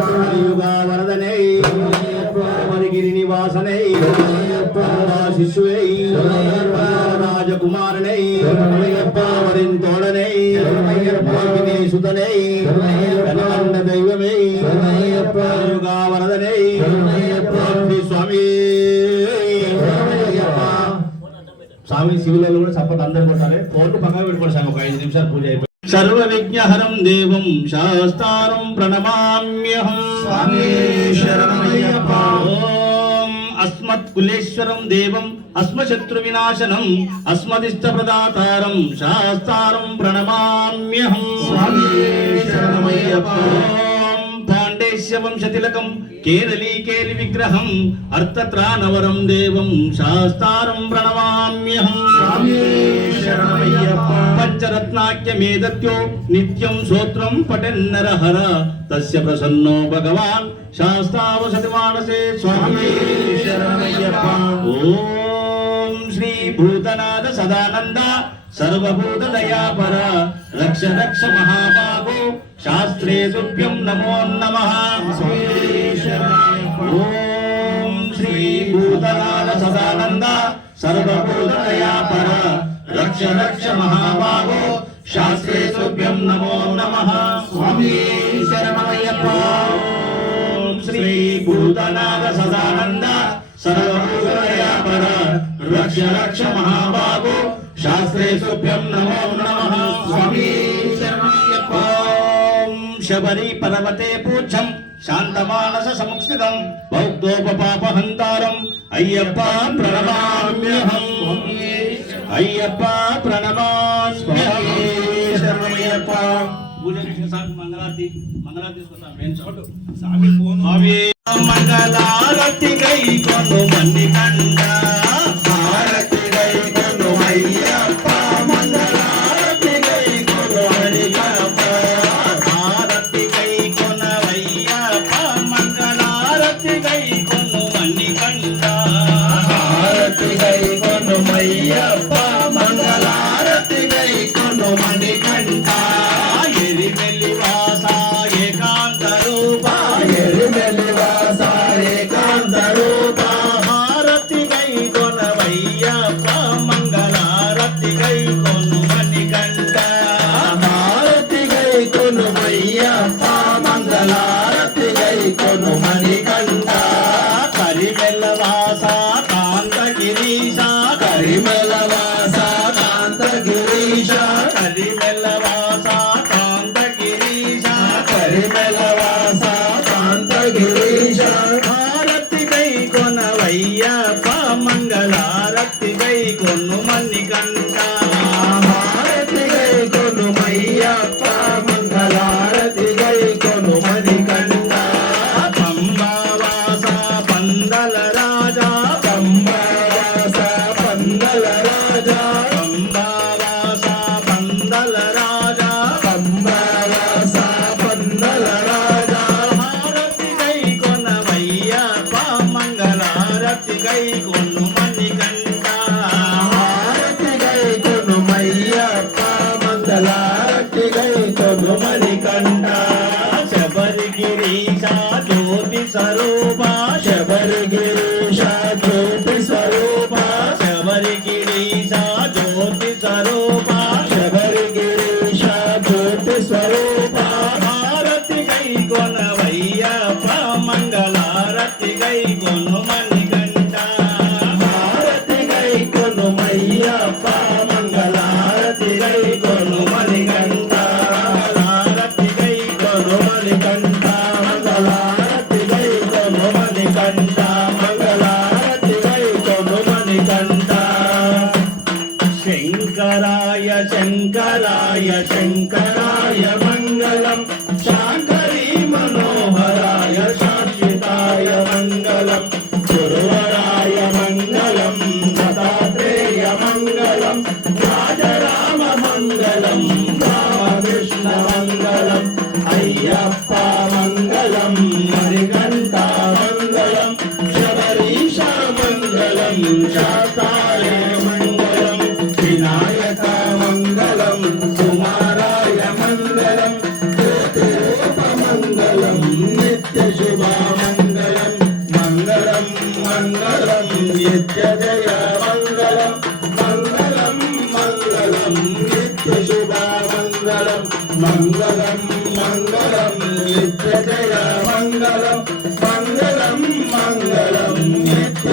కలియుగా వరదనై వరిగిరి నివాసనై శిశువై రాజకుమారనై వరింతోడనై సుతనై కనకండ దైవమై కలియుగా వరదనై స్వామి స్వామి శివులలో కూడా చప్పట్లు అందరూ కొట్టాలి. ఫోన్లు పక్కన పెట్టుకోండి సార్ ఒక ఐదు నిమిషాలు పూజ అయిపోయింది. సర్వ విజ్ఞహరం దేవం శాస్తారం ప్రణమామ్యహం. ఓం అస్మత్ కులేశ్వరం దేవం అస్మశత్రు వినాశనం అస్మదిష్ట ప్రదాతారం శాస్తారం ప్రణమామ్యహం. ఓం వంశతిలకం కేరళీ కేలి విగ్రహం అర్థత్రానవరం దేవం శాస్తారం శరణమయ్యప్ప. పంచరత్నాఖ్యమేదత్యో నిత్యం స్తోత్రం పఠన్నరహర తస్య ప్రసన్నో భగవాన్ శాస్తావసతి మానసే స్వామి. ఓం శ్రీ భూతనాథ సదానంద సర్వభూత దయాపర రక్ష రక్ష మహాబాహో శాస్త్రే తుభ్యం నమో నమ. ఓం శ్రీ భూతనాథ సదానంద. సర్వభూత పర. రక్ష రక్ష మహాబాహో శాస్త్రే తుభ్యం నమో నమ. స్వామి శరణమయ్యప్ప. ఓం శ్రీ భూతనాథ సదానంద. సర్వభూతదయాపర రక్ష రక్ష మహాబాహు శాస్త్రే సుభ్యం నమో నమ. శబరి పర్వతే పూజ్యం శాంతమానస సముస్థితం బౌద్ధోపపాపహంతారం అయ్యప్ప ప్రణమామ్యహం. అయ్యప్ప ప్రణమామ్యహం శరణమయ్యప్ప. పూజ స్వామి మంగళారతి మంగళారతి. స్వామి మంగళారతి గై కొను మన్ని శంకరాయ శంకరాయ శంకరాయ మంగళం. శాంకరీ మనోహరాయ శాశ్వతాయ మంగళం. గురువరాయ మంగళం దత్తాత్రేయ మంగళం. நித்தசுபாமங்கலம் மங்களம் மங்களம் நித்தஜயா மங்களம் மங்களம் மங்களம் நித்தசுபாமங்கலம் மங்களம் மங்களம் நித்தஜயா மங்களம் மங்களம் மங்களம் நித்த